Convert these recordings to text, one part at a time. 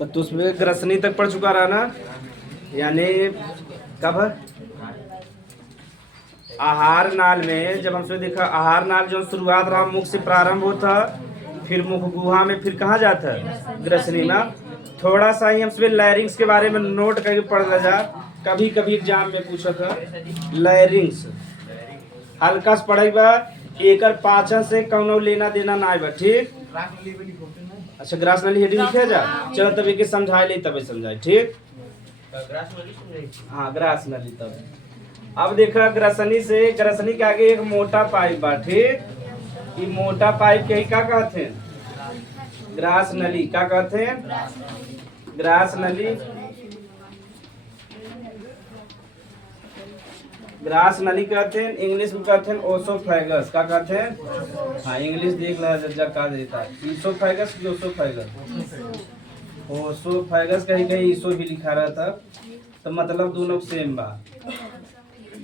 तो उसमें ग्रसनी तक पढ़ चुका रहा ना, यानी कब आहार नाल में जब हमसे देखा आहार नाल जो शुरुआत रहा मुख से प्रारंभ होता, फिर मुख गुहा में, फिर कहाँ जाता है ग्रसनी में। थोड़ा सा ही हमसे लैरिंग्स के बारे में नोट करके पढ़ ला जा, कभी कभी एग्जाम में पूछा था लैरिंग्स हल्का से पढ़ेगा, एकर पाचन से कौनो लेना देना ना आएगा, ठीक। अच्छा ग्रास नली हेडिंग लिखे जा, चलो तब एक समझाए ले तब समझाए, ठीक। हाँ ग्रास नली तब। अब देखा ग्रसनी से, ग्रसनी के आगे एक मोटा पाइप बा, ठीक। ये मोटा पाइप के क्या कहते हैं, ग्रास नली। क्या कहते हैं, ग्रास नली। ग्रास नली कहते हैं, इंग्लिश में कहते हैं ओसोफेगस। क्या कहते हैं, हाँ इंग्लिश देख ला जज्जा का देता है, ईसोफेगस की ओसोफेगस। ओसोफेगस कहीं कहीं ईसो भी लिखा रहता, तो मतलब दोनों सेम बा।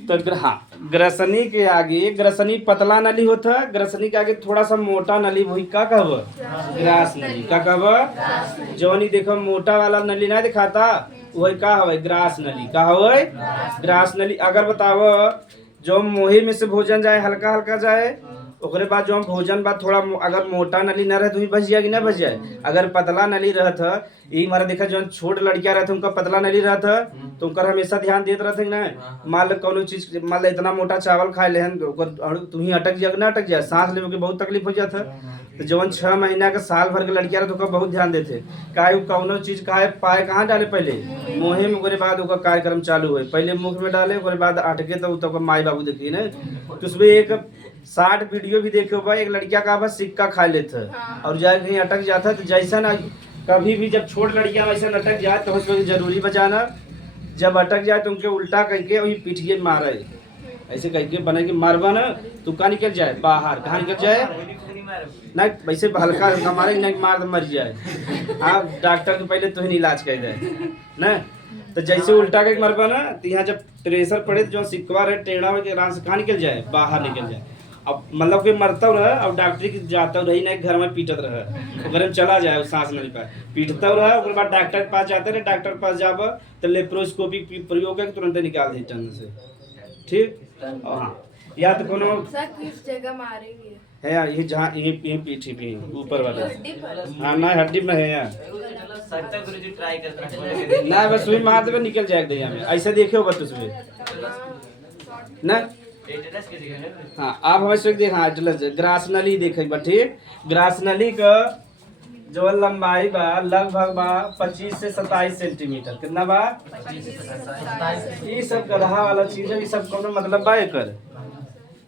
तो हाँ ग्रसनी के आगे, ग्रसनी पतला नली होता है, ग्रसनी के आगे थोड़ा सा मोटा नली, वही का कहब ग्रास नली। का कहब जौनी देखो मोटा वाला नली ना दिखाता, वही का हवे ग्रास नली। का हवे ग्रास नली। अगर बताव जो मुंह में से भोजन जाए हल्का हल्का जाए, ओकरे बाद जो भोजन बाद थोड़ा अगर मोटा नली न रहे तो ही बच जाए कि ना बच जाए। अगर पतला नली रहता, यही हमारा देखा जो छोट लड़कियां रहते उनका पतला नली रहता, तो उनका हमेशा ध्यान देते रहते ना, मान लो कोनो चीज, मान लो इतना मोटा चावल खाए ले तुम ही अटक जाए ना अटक जाए, सांस लेने के बहुत तकलीफ हो जाता। तो जवन 6 महीना का साल भर के लड़कियां रहते ओकर बहुत ध्यान देते, काहे कौनो चीज काहे पाए कहाँ डाले, पहले मुँहे में, ओकरे बाद ओकर कार्यक्रम चालू हुए, पहले मुख में डाले ओकरे बाद अटके तो माई बाबू देखी ना। तो उसमें एक 60 वीडियो भी देखे हुआ, एक लड़किया का बस सिक्का खा लेता है और जाए कहीं अटक जाता है। तो जैसा ना कभी भी जब छोट लड़कियां वैसा अटक जाए तो उसमें जरूरी बचाना, जब अटक जाए तो उनके उल्टा करके वही पीठिए मारे, ऐसे करके बने के मारबा ना तो कहाँ निकल जाए बाहर, कहाँ निकल जाए ना, वैसे हल्का हल्का मारे नहीं मार तो मर जाए। हाँ डॉक्टर के पहले तो ही इलाज कर दे ना। तो जैसे उल्टा करके मरबा ना, तो यहाँ जब प्रेशर पड़े जो सिक्वा रहे टेढ़ा हो कहाँ निकल जाए, बाहर निकल जाए। अब मतलब कि मरता रहा, अब डॉक्टर की जाता रही ना, घर में पीटत रहा, घर में चला जाए सांस नहीं पाए, पीटता रहा, उसके बाद डॉक्टर के पास जाते रहे, डॉक्टर के पास जाब तो लेप्रोस्कोपी प्रयोग करके तुरंत निकाल दे टन से, ठीक। हाँ या तो कोनो किस जगह मारेंगे है यार, ये जहाँ ये पीठी भी ऊपर वाला, हाँ ना हड्डी में है यार ना, बस सुई मार देवे निकल जाएगा दहिया में, ऐसे देखे होगा तुझमें ना। हाँ आप हमें देख, हाँ ग्रास नली देखे बा, ठीक। ग्रास नली का जो लंबाई बा लगभग बा 25 से 27 सेंटीमीटर। कितना बा, ये सब गधा वाला चीज है, ये सब कोनो मतलब बा एकर,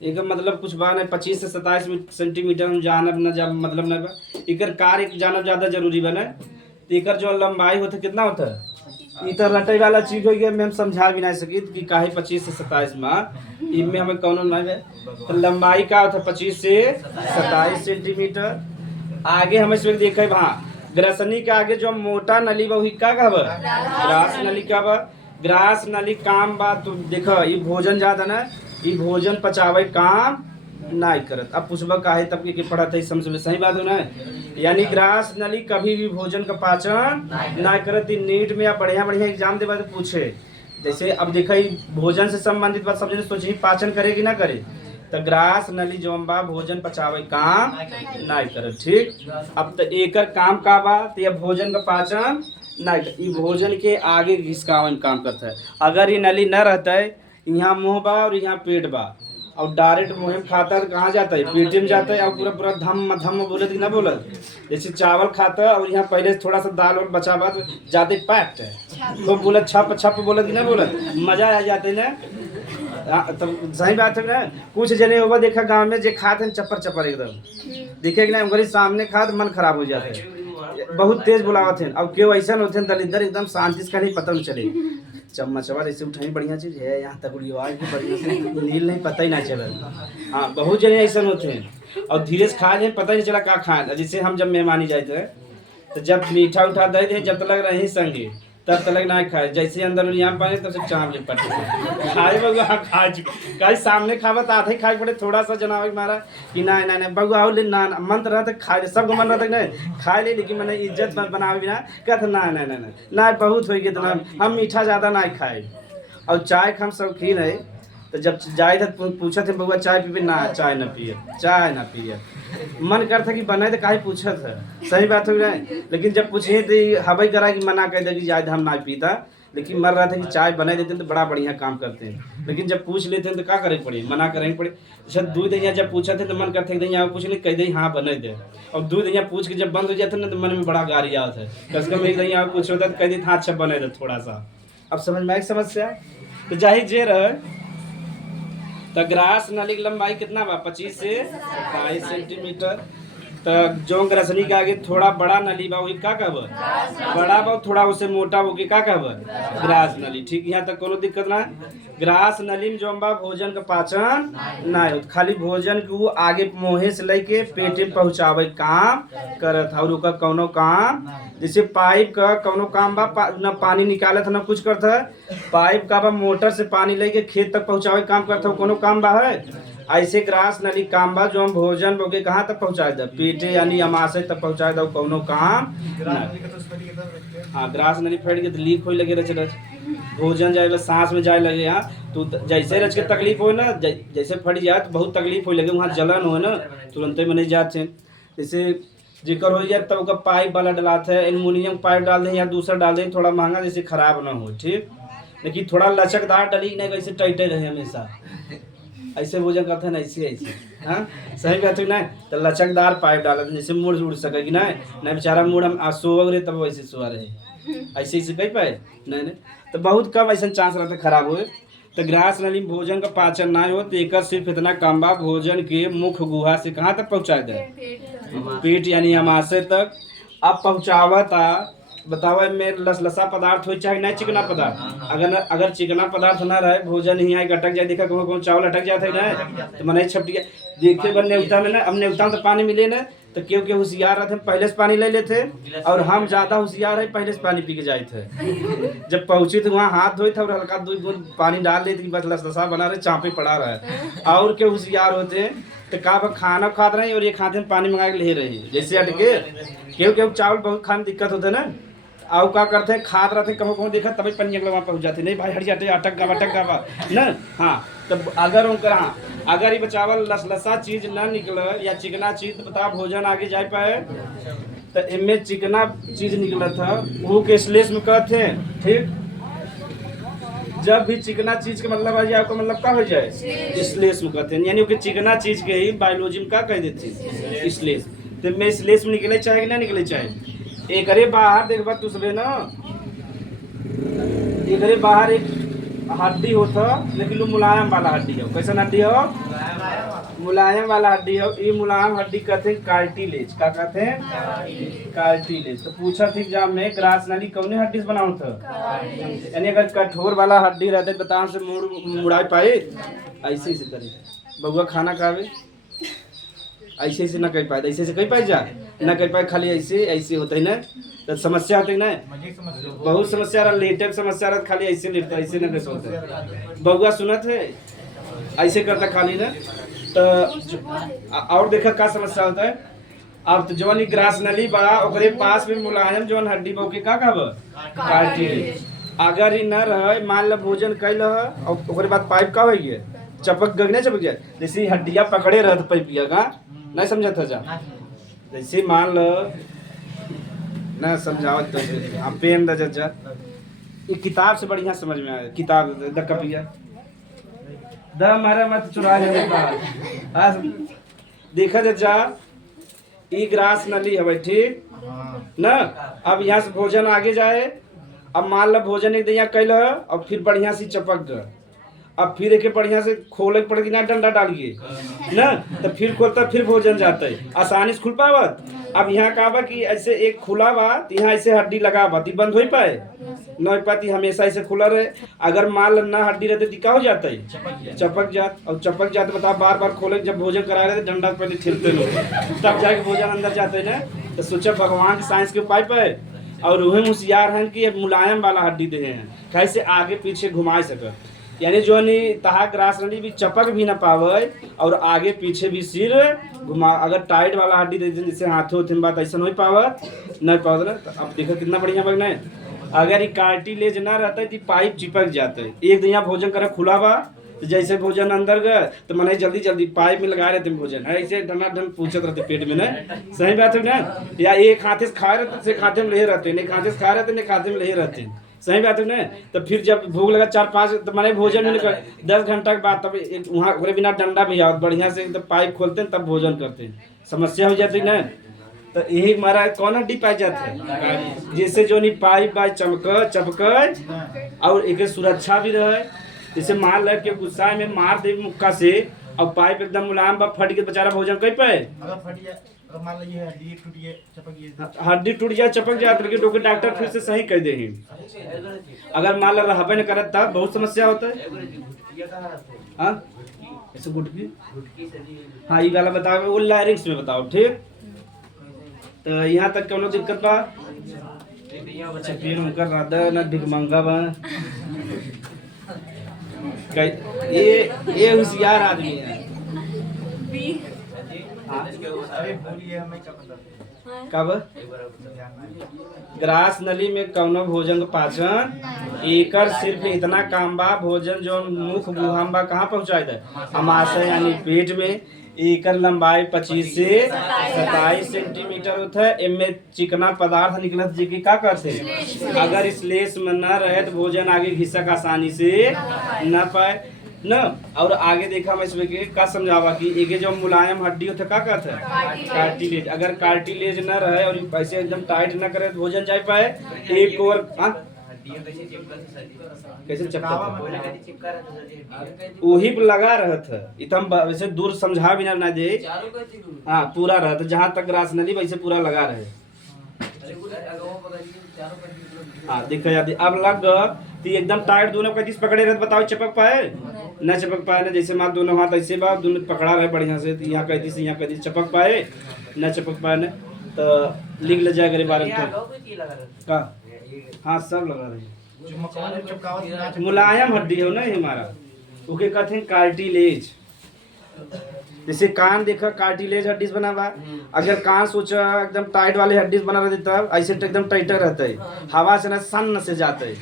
एक मतलब कुछ बा नहीं। 25 से 27 सेंटीमीटर हम जानब न जा मतलब न बा, एकर कार्य जानब ज्यादा जरूरी बा ना। तो एकर जो लंबाई होता कितना होता है, इतर रटे वाला चीज हो गया, हम समझा भी नहीं सकी कि काहे 25 से 27 में, इनमें हमें कौनो नहीं है। तो लंबाई का होता है 25 से 27 सेंटीमीटर। आगे हमें इसमें देखे हाँ ग्रसनी के आगे जो मोटा नली बा वही का कहब ग्रास नली का बा। ग्रास नली काम बा तो देखो ये भोजन ज्यादा ना, ये भोजन पचावे काम नहीं करत। अब पूछबा काहे तब के पढ़त है, समझ में सही बात हो ना। यानी ग्रास नली कभी भी भोजन का पाचन नहीं करत। नीट में आप बढ़िया बढ़िया एग्जाम देवा तो पूछे, जैसे अब देखा भोजन से संबंधित बात सब जने सोचे पाचन करेगी ना करे, तो ग्रास नली जो बा भोजन पचावे काम नहीं करे, ठीक। अब तो एकर काम का बा, तो ये भोजन का पाचन नहीं, ये भोजन के आगे घिसकावन काम करता है। अगर ये नली न रहता है, यहाँ मुंह बा और यहाँ पेट बा, और डायरेक्ट मुँह में खाता है कहाँ जाता है, पेट में जाता है, और पूरा पूरा धम धम बोलत कि ना बोलत। जैसे चावल खाता है और यहाँ पहले थोड़ा सा दाल और बचा बा तो जाते पैट तो बोलत छप छप बोलत कि ना बोलत, मजा आ जाते ना। तब सही बात है ना। कुछ जने होगा देखा गांव में जे खाते हैं चप्पर चप्पर एकदम दिखे कि ना, उनके सामने खा तो मन खराब हो जाता है, बहुत तेज बुलावत है। अब क्यों ऐसा होते हैं दलिंदर एकदम शांति से नहीं पता नहीं चले, चम्मचवा जैसे उठाई बढ़िया चीज है, यहाँ तक आवाज भी बढ़िया से नील नहीं पता ही ना चला। हाँ बहुत जने ऐसा होते हैं, और धीरे से खा जाए पता ही नहीं चला क्या खाए। जैसे हम जब मेहमानी जाते हैं तो जब मीठा उठा दे थे जब तक लग रहे हैं संगे, तब तक ना खाए, जैसे अंदर यहाँ पाए तब से चाप लिपट खाए बगुआ खा चुके कहीं सामने खावा तो आधे खाए पड़े थोड़ा सा जनावे मारा कि ना ना ना बगुआ हो ले ना मन तो रहता खाए सबको मन रहता नहीं खाए ले, लेकिन मैंने इज्जत बनावे बिना कहते ना ना ना ना ना बहुत हो गया तो ना हम मीठा ज़्यादा ना खाए। और चाय का हम शौकीन है, तो जब जाए थे पूछा थे बउआ चाय पीबे ना, चाय ना पिए, चाय ना पिए। मन करता कि बनाए तो काहे पूछा था, सही बात हो गई। लेकिन जब पूछे तो हवाई करा कि मना कर दे कि जाए हम ना पीता, लेकिन मर रहा था कि चाय बना देते हैं तो बड़ा बढ़िया काम करते हैं। लेकिन जब पूछ लेते हैं तो क्या करें पड़े, मना करेंगे पड़े। अच्छा दूध यहाँ जब पूछा थे तो मन करता है यहाँ पूछ ले, कह दे हाँ बना दे। और दूध यहाँ पूछ के जब बंद हो जाता ना तो मन में बड़ा गारी आता है, कस कम एक यहाँ पूछ होता तो कह दी हाँ अच्छा बना दे थोड़ा सा। अब समझ में आई समस्या। तो जाहिर जे रहे तो ग्रास नाली की लंबाई कितना बा 25 से 22 सेंटीमीटर। तो जो ग्रसनी के आगे थोड़ा बड़ा नली बा वही का कहब बड़ा बा, थोड़ा उसे मोटा हो के का कहब ग्रास नली। ठीक, यहाँ तक कोनो दिक्कत ना। ग्रास नली में जो बा भोजन का पाचन ना हो, खाली भोजन के वो आगे मुँहे से लेके पेटे पहुँचावे काम करत। और ओकर कोनो काम जैसे पाइप का कोनो काम बा न पानी निकालत न कुछ करता है, पाइप का बा मोटर से पानी लेके खेत तक पहुँचावे काम करता है, कोनो काम बा है। ऐसे ग्रास नली काम बा जो हम भोजन बोके कहाँ तक पहुँचा दे, पेटे यानी अमाशय तक पहुँचा दे, कोनो काम नहीं। हाँ ग्रास नली फट के तो लीक हो लगे रच भोजन जाए सांस में जाए लगे। यहाँ तो जैसे रच के तकलीफ हो ना, जैसे फट जाए तो बहुत तकलीफ हो लगे, वहाँ जलन हो ना तुरंत में नहीं जाते। जैसे जिक्र हो जाए तब का पाइप वाला डलाते है, एल्युमिनियम पाइप डाल दें या दूसरा डाल दें थोड़ा महंगा, जैसे खराब ना हो। ठीक, लेकिन थोड़ा लचकदार डली नहीं, वैसे टाइटे रहे हमेशा। ऐसे भोजन करते हैं ना, ऐसे ऐसे हाँ सही कहते ना। तो लचकदार पाइप डालते जैसे मुड़ उड़ सके कि नहीं बेचारा मुड़ हम सोव रहे तब वैसे सोआ रहे, ऐसे ऐसे कही पाए नहीं। तो बहुत कम ऐसा चांस रहता खराब हुए। तो ग्रास नली में भोजन का पाचन ना हो तो एक सिर्फ इतना काम बा भोजन के मुख्य गुहा से कहाँ तक पहुँचा दे, पेट यानी अमाशय तक। अब पहुँचावता बताओ में लसलसा पदार्थ हो चाहे नहीं चिकना पदार्थ। अगर चिकना पदार्थ ना रहे भोजन ही आए अटक जाए, देखा कौन चावल अटक जाता है ना तो मन छपट गया। देखे बन नेवता में ना, अब नेवता में तो पानी मिले ना तो क्योंकि होशियार रहते पहले से पानी ले लेते, और हम ज्यादा होशियार है पहले से पानी पी के जाए थे। जब पहुंचे तो वहाँ हाथ धोए थे और हल्का 2 बूंद पानी डाल लेते कि बस लसलसा बना रहे चापे पड़ा रहा है। और क्या होशियार होते तो का खाना खाते रहे और ये खाते पानी मंगा के ले रहे जैसे अटके। क्योंकि चावल बहुत खाने में दिक्कत होता है ना, आओ का करते हैं खाद रहते कहो कहो देखा तभी पन्नी अगला वहाँ पहुँच जाते नहीं भाई हट जाते अटक गावा ना। हाँ तब अगर उनका अगर ये बचावल लसलसा चीज ना निकले या चिकना चीज तो बता भोजन आगे जा पाए। तो इनमें चिकना चीज निकला था वो के स्लेश में कहते हैं। ठीक, जब भी चिकना चीज के मतलब आ जाए आपका मतलब क्या हो जाए स्लेश में कहते हैं, यानी कि चिकना चीज के ही बायोलॉजी में क्या कह देते हैं स्लेश। तो मैं स्लेश में निकले चाहे कि ना निकले चाहे। एक अरे बाहर देखबा तुसरे ना, एक अरे बाहर एक हड्डी होता लेकिन वो मुलायम वाला हड्डी हो। कैसा हड्डी हो? मुलायम वाला हड्डी हो। ये मुलायम हड्डी कहते हैं कार्टिलेज। क्या कहते हैं? कार्टिलेज। तो पूछा ठीक जाम में ग्रास नाली कौन हड्डी से बनाओ था, यानी अगर कठोर वाला हड्डी रहते बताओ से मुड़ा पाए ऐसे ऐसे करे बउआ खाना खावे ऐसे ऐसे ना कर पाए, ऐसे ऐसे कर पाए जा ना कर पाए, खाली ऐसे ऐसे होता है ना तो समस्या होती है ना। बहुत समस्या रहा, लेटर समस्या रहा, खाली ऐसे लेटता ऐसे ना कैसे होता है। बउआ सुनत है ऐसे करता खाली ना। तो और देखा क्या समस्या होता है। अब तो जवन ग्रास नली बा ओकरे पास में मुलायम जवन हड्डी बा के का कहब कार्टिलेज। अगर ही न रहे मान लो भोजन कैल और ओकरे बाद पाइप का हो गया चपक गए चपक जाए, जैसे हड्डियाँ पकड़े रह पैपिया का नहीं समझा था जा। जैसे मान लो ना समझाओ तो आप पेन द जा ये किताब से बढ़िया समझ में आया। किताब द कपिया द मारा मत चुरा ले देखा जा ई ग्रास नली है ठीक ना। अब यहाँ से भोजन आगे जाए, अब मान लो भोजन एक दिया कैल है और फिर बढ़िया से चपक गए, अब फिर एक बढ़िया से खोले पड़ेगी ना डंडा डालिए ना तो फिर खोलता फिर भोजन जाता है आसानी से खुल पावत। अब यहाँ का बा कि ऐसे एक खुला बा यहाँ ऐसे हड्डी लगा बा बंद हो पाए न हो पाती, हमेशा ऐसे खुला रहे। अगर मान ना हड्डी रहते तो क्या हो जाता है चपक जात, और चपक जाते बता बार बार खोले जब भोजन करा रहे डंडा पहले ठेलते लोग तब जाके भोजन अंदर जाते है ना। तो सोचा भगवान के साइंस के उपाय पे और वही होशियार हैं कि मुलायम वाला हड्डी दे हैं कैसे आगे पीछे घुमा सके, यानी जो नहीं तहा ग्रास नली भी चपक भी ना पावे और आगे पीछे भी सिर घुमा। अगर टाइट वाला हड्डी दे जैसे हाथों उथे बात ऐसा नहीं पावत नहीं पावत ना। तो अब देखो कितना बढ़िया बगना है। अगर ये कार्टिलेज ना रहता है तो पाइप चिपक जाते है। एक दिन यहाँ भोजन करे खुला बा तो जैसे भोजन अंदर गए तो मैंने जल्दी जल्दी पाइप में लगा रहते भोजन है ऐसे ढनाढन पूछत रहते पेट में ना। सही बात है ना। या एक हाथे से खाए रहते से खाते में ले रहते, नहीं खाते से खा रहते नहीं खाते में ले रहते। सही बात है ना। तो फिर जब भूख लगा 4-5 तो मैंने भोजन में निकल 10 घंटा के बाद तब वहाँ बिना डंडा भी आओ बढ़िया से एकदम पाइप खोलते हैं तब भोजन करते हैं, समस्या हो जाती ना। तो यही हमारा कौन हड्डी पाई जाता है जैसे जो नहीं पाइप बाई चपक और एक सुरक्षा भी रहे। जैसे मान ल के गुस्सा में मार दे मुक्का से और पाइप एकदम मुलायम बा फट के बेचारा भोजन कर पाए। मान लीजिए हड्डी टूट गई चपक गई, हड्डी टूट जाए चपक जाए तो डॉक्टर फिर से सही कर दे। अगर मान लो रहबे न करत तब बहुत समस्या होता है। हाँ ऐसे गुटकी हाँ ये वाला बताओ वो लायरिंग्स में बताओ ठीक। तो यहाँ तक कौनो दिक्कत बा अच्छा फिर उनका राधा ना भिगमंगा बा ये होशियार आदमी है। कब ग्रास नली में कौनो भोजन का पाचन एकर सिर्फ इतना काम बा भोजन जो मुख गुहाम बा कहाँ पहुँचाए दे अमाशय यानी पेट में। एकर लंबाई 25 से 27 सेंटीमीटर होता है। इनमें चिकना पदार्थ निकलत जी की का करते अगर स्लेश में न रहे तो भोजन आगे घिसक आसानी से न पाए न। और आगे देखा मैं इसमें के का समझावा कि एक जो मुलायम हड्डी होता का कहते हैं कार्टिलेज। अगर कार्टिलेज न रहे और ऐसे एकदम टाइट न करे तो भोजन जा पाए। एक और कैसे चपका वही पर लगा रहा था इतम वैसे दूर समझा भी ना दे। हाँ पूरा रहा था जहाँ तक ग्रास नली वैसे पूरा लगा रहे। हाँ देखा जाती अब लग तो एकदम टाइट दोनों का चीज पकड़े रहते बताओ चपक पाए न चपक पाए ना। जैसे माँ दोनों हाथ ऐसे बा दोनों पकड़ा रहे बढ़िया से यहाँ कहती से यहाँ कहती चपक पाए न चपक पाए न। तो लिख ले जाए बारे में का हाँ सब लगा रहे मुलायम हड्डी है ना हमारा ओके कहते हैं कार्टिलेज। जैसे कान देखा कार्टिलेज हड्डी बना हुआ। अगर कान सोचा एकदम टाइट वाले हड्डी बना रहती तब ऐसे एकदम टाइटर रहता है हवा से ना सन से जाता है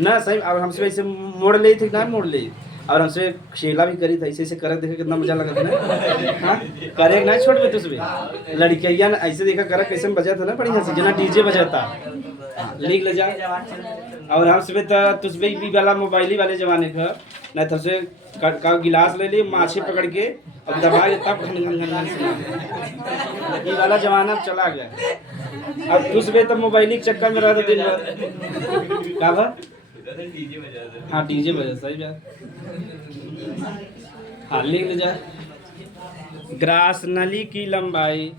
ना। सही और हमसे ऐसे मोड़ ले थे ना मोड़ ले और हमसे खेला भी करी था ऐसे ऐसे करे देखे कितना मजा लगा था ना। हाँ करे ना छोड़ पे तुझे लड़कियां ऐसे देखा करे कैसे बजा था ना बढ़िया से जना डीजे बजाता लिख ले जा। और हम सुबह तो तुझे भी वाला मोबाइल वाले जमाने का नहीं तो से का गिलास ले ली माछी पकड़ के अब दबा के तब घन घन घन घन ये वाला जमाना चला गया। अब तुझे तो मोबाइल के चक्कर में रहता दिन भर क्या बा हाँ डीजे बजा सही बात। हाँ लिख ले जा। ग्रास नली की लंबाई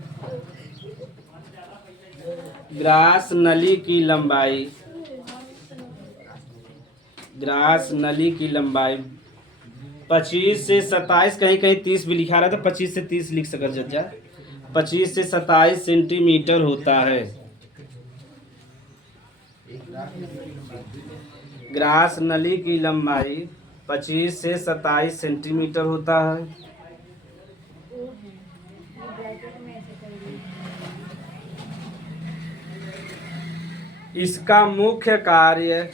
ग्रास नली की लंबाई ग्रास नली की लंबाई 25 से 27 कहीं कहीं 30 भी लिखा रहा था 25 से 30 लिख सकर जज्जा 25 से 27 सेंटीमीटर होता है। ग्रास नली की लंबाई 25 से 27 सेंटीमीटर होता है। इसका मुख्य कार्य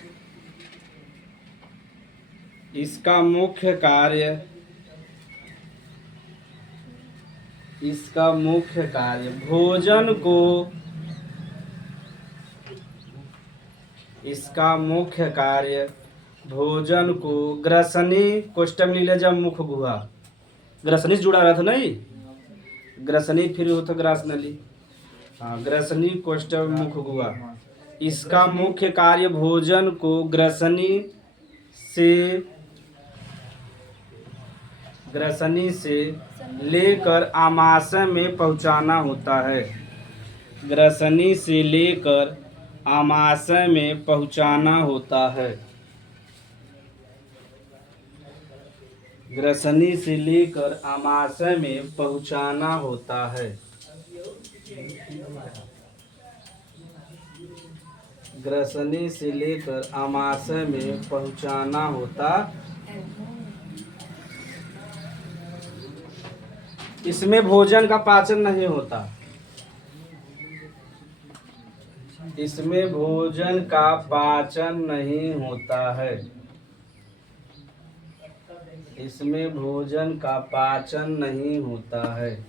भोजन को ग्रसनी कोष्टक लीले जब मुख गुहा ग्रसनी से जुड़ा रहा था नहीं ग्रसनी फिर होता ग्रास नली। हाँ ग्रसनी कोष्टक मुख गुहा इसका मुख्य कार्य भोजन को ग्रसनी से लेकर आमाशय में पहुंचाना होता है। ग्रसनी से लेकर आमाशय में पहुंचाना होता है। ग्रसनी से लेकर आमाशय में पहुंचाना होता है। ग्रसनी से लेकर आमाशय में पहुंचाना होता। इसमें भोजन का पाचन नहीं होता। इसमें भोजन का पाचन नहीं होता है। इसमें भोजन का पाचन नहीं होता है।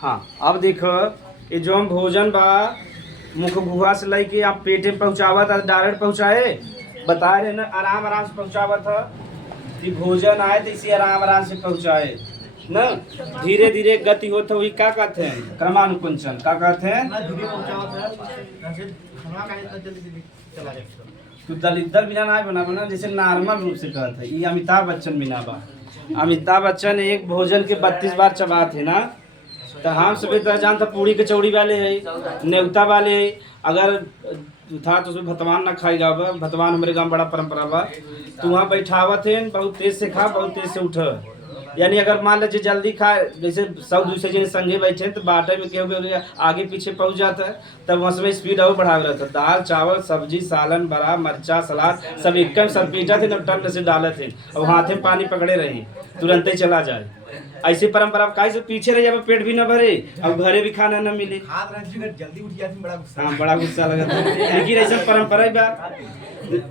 हाँ, अब देखो ये जो हम भोजन बा मुख गुहा से लेके आप पेटे में पहुँचावत डायरेक्ट पहुँचाए बता रहे ना, आराम आराम से पहुँचावत है कि भोजन आए तो इसे आराम आराम से पहुँचाए न, धीरे धीरे गति होता हुई क्या कहते हैं क्रमानुकुंचन, क्या कहते हैं। ना धीरे पहुंचावा था जैसे खाना का इतना जल्दी चला जाए तो दलित बिना ना बना जैसे नॉर्मल रूप से कहते हैं। ये अमिताभ बच्चन बिना बा। अमिताभ बच्चन एक भोजन के 32 बार चबाते ना, तो हम सभी तरह जानते पूड़ी कचौड़ी वाले है, नेवता वाले है। अगर था तो उसमें भतवान ना खाएगा, भतवान हमारे गाँव बड़ा परंपरा बा। तो वहाँ बैठावत है, बहुत तेज से खा बहुत तेज से उठ। यानी अगर मान लीजिए जल्दी खाए, जैसे 100-200 जने संगे बैठे तो बाटे में केहू आगे पीछे पहुंच जाता है, तब उसमें स्पीड और बढ़ा रहता है। दाल चावल सब्जी सालन बड़ा मरचा सलाद सब एकदम सब पीटा थे न, टन से डाले थे और हाथ में पानी पकड़े रही तुरंत ही चला जाए। ऐसी परंपरा काहे से पीछे रह जाए, पेट भी न भरे और घरे भी खाना न मिले। जल्दी उठ जाती बड़ा गुस्सा। हाँ, बड़ा गुस्सा लगता है। लेकिन ऐसा परंपरा ही बा,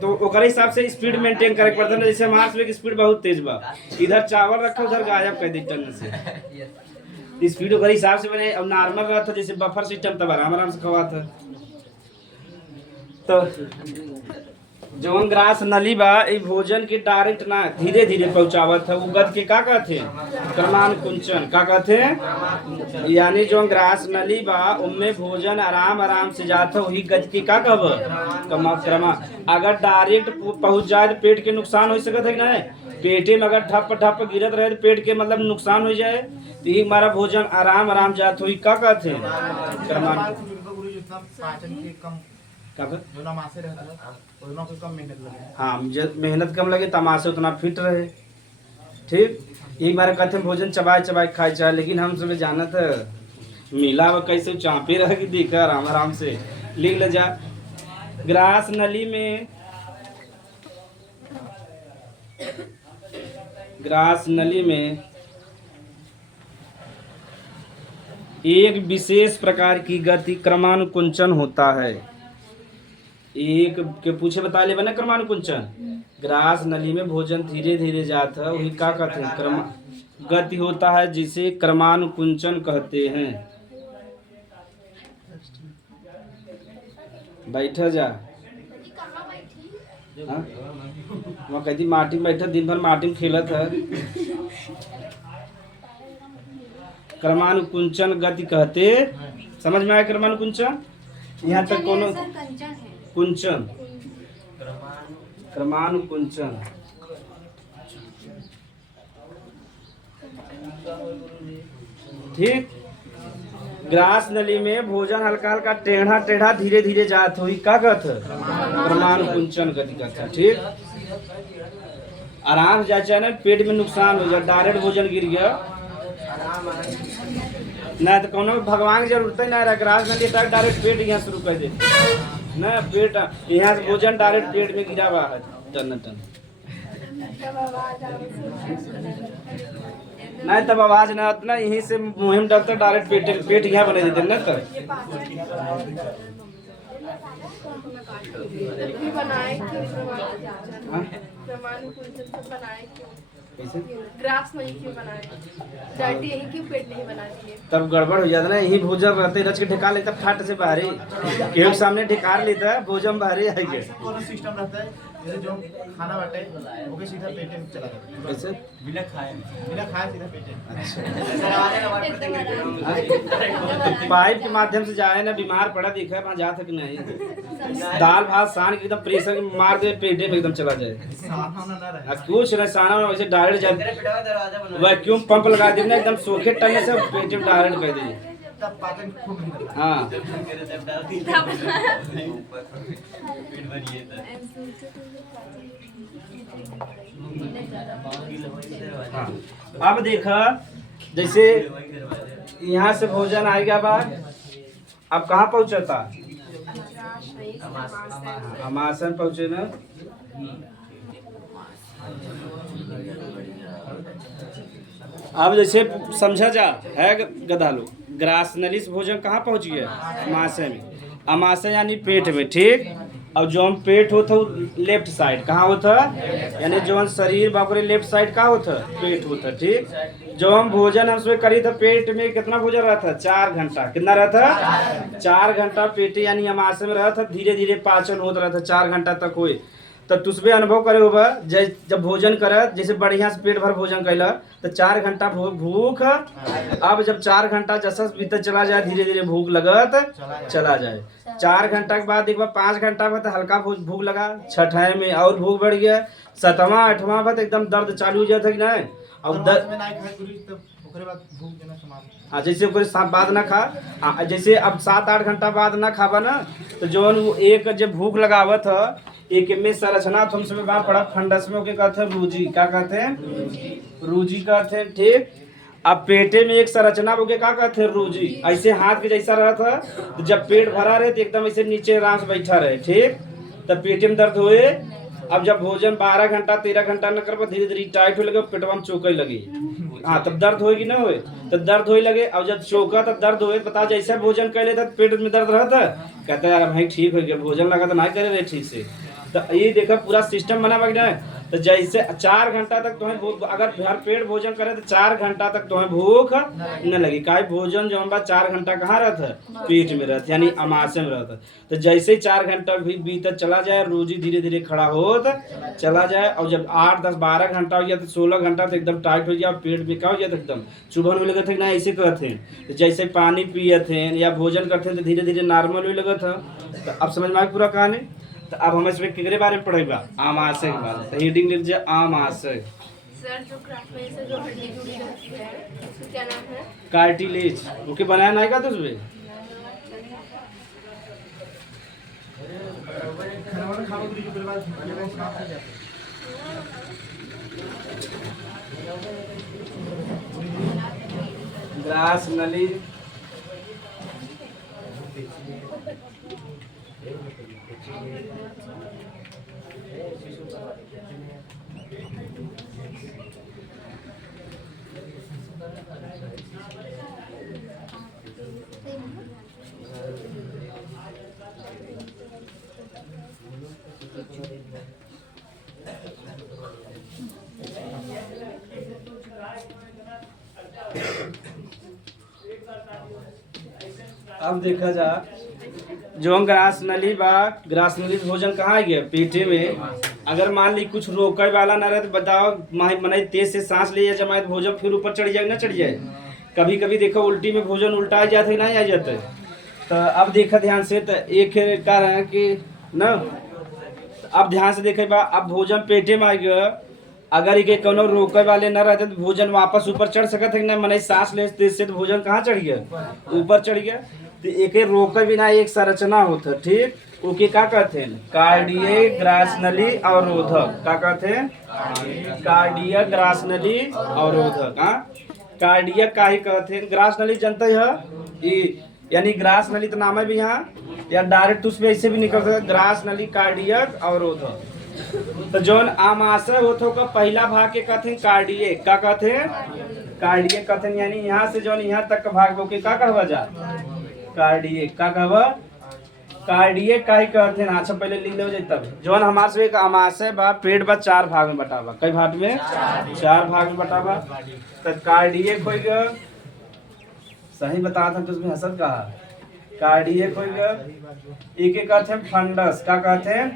तो ओकर हिसाब से स्पीड मेंटेन करे पड़ता है। जैसे हमारे की स्पीड बहुत तेज बा, इधर चावल रखा उधर गायब कर दी टन से। स्पीड ओकर हिसाब से बने। अब नॉर्मल रहता जैसे बफर सिस्टम तब आराम आराम से खवा था। तो जौन ग्रास नली बा ई भोजन के डायरेक्ट ना धीरे धीरे पहुंचावत है। वो गद के का कहते हैं क्रमानुकुंचन, का कहते हैं। यानी जो ग्रास नली बा उनमें भोजन आराम आराम से जाता है, वही गद के का कहब क्रमा। अगर डायरेक्ट पहुंच जाए तो पेट के नुकसान हो सकता है कि नहीं। पेटे में अगर ठप ठप गिरत रहे तो पेट के मतलब नुकसान हो जाए। तो ये हमारा भोजन आराम आराम जाता वही का कहते हैं हाँ, मेहनत कम लगे तमाशे उतना फिट रहे। ठीक, यही हमारे कहते हैं भोजन चबाए चबाए खाए चाहे। लेकिन हम सब जानत मिला वो कैसे चापे रह के देखा आराम आराम से लिख ले जा। ग्रास नली में एक विशेष प्रकार की गति क्रमानुकुंचन होता है। एक के पूछे बता ले बना क्रमानुकुंचन। ग्रास नली में भोजन धीरे धीरे जाता है, वही क्या कहते हैं क्रम गति होता है, जिसे क्रमानुकुंचन कहते हैं। बैठा जा हाँ? वहाँ कहती माटी में बैठा दिन भर माटी में खेलत है। क्रमानुकुंचन गति कहते, समझ में आया क्रमानुकुंचन। यहाँ तक कोनो कुंचन क्रमानुकुंचन। ठीक, ग्रास नली में भोजन हल्का हल्का टेढ़ा टेढ़ा धीरे धीरे जात हुई का कहते क्रमानुकुंचन गति कहते। ठीक, आराम से जाए ना पेट में नुकसान हो जाए, डायरेक्ट भोजन गिर गया ना तो कोनो भगवान की जरूरत ही ना रहा। ग्रास नली तक डायरेक्ट पेट यहाँ शुरू कर दे ना, पेट यहाँ से भोजन डायरेक्ट पेट में गिरा हुआ है टन टन। नहीं तब आवाज ना आती ना, यहीं से मुहिम डॉक्टर डायरेक्ट पेट यहाँ बने देते ना। तो ग्रास नहीं क्यों बनाए, डर्टी यही क्यों पेट नहीं बना दिए। तब गड़बड़ हो जाता ना, यही भोजन रहते रच के ढका लेता ठाट से बाहर केहू सामने ढकार लेता है भोजन बाहर आई गए। सिस्टम रहता है जैसे जो खाना बाटे ओके सीधा पेटे में चला जाता है। कैसे बिना खाए सीधा पेटे में। तो पाइप के माध्यम से जाए ना, बीमार पड़ा दिखा वहाँ जा तक नहीं। दाल भात सान के एकदम प्रेशर मार दे पेटे में एकदम चला जाए। कुछ न साना वैसे डायरेक्ट जाए वैक्यूम पंप लगा दे ना, एकदम सोखे टने से पेटे में डायरेक्ट कर दे। हाँ अब देखा जैसे यहाँ से भोजन आएगा बाद अब कहाँ पहुँचा था? ग्रास नहीं आमाशय अमाशय में पहुँचे ना। अब जैसे समझा जा है गधा लोग, ग्रासनली से भोजन कहाँ पहुँच गया? अमाशय में। अमाशय यानी पेट में, ठीक। और जो हम पेट होता लेफ्ट साइड कहाँ होता, यानी जो हम शरीर बापरे लेफ्ट साइड कहाँ होता, पेट होता, ठीक। जो हम भोजन हम सुबह करी था पेट में कितना भोजन रहा था? 4 घंटा। कितना रहा था? 4 घंटा पेट यानी अमाशय में रहा था, धीरे धीरे पाचन होता रहा था 4 घंटा तक हुए। तो तुझे अनुभव करे होगा जब भोजन कर जैसे बढ़िया से पेट भर भोजन कैला तो 4 घंटा भूख। अब जब 4 घंटा जैसा भीतर चला जाए धीरे धीरे भूख लगत चला जाए। 4 घंटा के बाद एक बार 5 घंटा बाद हल्का भूख लगा, छठे में और भूख बढ़ गया, 7वां 8वां बाद एकदम दर्द चालू हो जाता कि नहीं। और हाँ जैसे ओकरे साथ बाद ना खा, हाँ जैसे अब 7-8 घंटा बाद ना खाबा ना तो जो एक जब भूख लगावत है एक में संरचना तुम समय बात पड़ा फंडस में ओके कहते हैं रूजी। क्या कहते हैं? रूजी कहते हैं, ठीक। अब पेटे में एक संरचना ओके क्या कहते हैं? रूजी। ऐसे हाथ के जैसा रहा था तो जब पेट भरा रहे तो एकदम ऐसे नीचे आराम से बैठा रहे, ठीक। तब पेटे में दर्द हुए। अब जब भोजन 12 घंटा 13 घंटा न कर धीरे धीरे टाइट हो लगे, पेटवा में चौके लगी, हाँ तब दर्द होगी ना हुए तब दर्द होए लगे। अब जब चौका तब दर्द होए, बता जैसे भोजन कर लेता पेट में दर्द रहता, कहता है यार भाई ठीक हो गया, भोजन लगा तो ना करे रहे ठीक से। तो ये देखो पूरा सिस्टम बना हुआ है। तो जैसे 4 घंटा तक तुम्हें भूख, अगर भर पेट भोजन करे तो 4 घंटा तक तुम्हें भूख न लगी। का भोजन जो हम 4 घंटा कहाँ रहता है? पेट में रहता, यानी अमाशय में रहता। तो जैसे 4 घंटा भी बीतत चला जाए, रोजी धीरे धीरे खड़ा होत चला जाए। और जब 8, 10, 12 घंटा हो गया तो 16 घंटा तो एकदम टाइट हो गया, पेट में क्या हो गया था एकदम चुभन में लगे थे ना, ऐसे कहते हैं। तो जैसे पानी पिए थे या भोजन करते तो धीरे धीरे नॉर्मल भी लगा था। तो अब समझ में आई पूरा कहानी। तो अब हम इसमें किसके बारे में पढ़ेगा? आमाशय के बारे में। तो हेडिंग लिख जाए आमाशय। सर जो ग्रास से जो हड्डी जुड़ी रहती है उसका क्या नाम है? कार्टिलेज। ओके बनाया नहीं का तुझे? ग्रास नली अब देखा जा जो हम ग्रास नली बा, ग्रास नली भोजन कहाँ गया? पेटे में। अगर मान ली कुछ रोके वाला ना रहे तो बताओ मने तेज से सांस ले जमाए तो भोजन फिर ऊपर चढ़ जाए ना चढ़ जाए। कभी कभी देखो उल्टी में भोजन उल्टा आ जाते नहीं आ जाते। तो अब देखा ध्यान से, तो एक कारण है कि ना, अब ध्यान से देखे बा अब भोजन पेटे में आ गया। अगर ये कोनो रोके वाले न रहते तो भोजन वापस ऊपर चढ़ सकते ना, मने सांस ले तेज से तो भोजन कहाँ चढ़ गया? ऊपर चढ़ गया। तो एक रोके बिना एक संरचना होता, ठीक। ओके क्या कहते हैं? कार्डियक ग्रासनली अवरोधक। क्या कहते हैं? कार्डियक ग्रासनली अवरोधक। हाँ कार्डियक का ही कहते हैं। ग्रासनली जनता है यानी ग्रास नली तो नाम है भी यहाँ, या डायरेक्ट उसमें ऐसे भी निकल सकता है ग्रास नली कार्डियक अवरोधक। तो जौन आमाशय होता का पहला भाग के कहते हैं कार्डियक। क्या कहते हैं? कार्डियक कहते हैं, यानी यहाँ से जौन यहाँ तक का भाग होके क्या कहवा जा? कार्डियक। क्या कहवा? कार्डियक का ही कहते हैं। अच्छा पहले लिख लो तब जौन हमारे से एक आमाशय बा पेट बा 4 भाग में बटावा। कई भाग में? 4 भाग में बटावा। तो कार्डियक हो गया, सही बता था तो उसमें हसद कहा। कार्डियक हो गया। एक एक कहते हैं फंडस। क्या कहते हैं?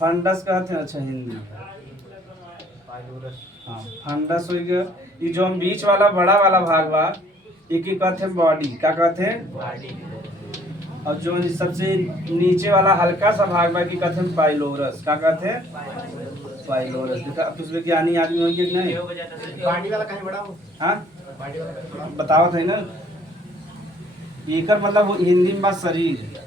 फंडस कहते हैं। अच्छा हिंदी, हाँ फंडस हो गया। ये जो हम बीच वाला बड़ा वाला भाग बा एक एक कहते हैं बॉडी। क्या कहते हैं? बॉडी। और जो सबसे नीचे वाला हल्का सा भाग बा की कहते हैं पाइलोरस। क्या कहते हैं? पाइलोरस। देखा अब उसमें ज्ञानी आदमी होंगे कि नहीं? बॉडी वाला कहीं बड़ा हो? हाँ बताओ थे ना, एक मतलब हिंदी में बात शरीर।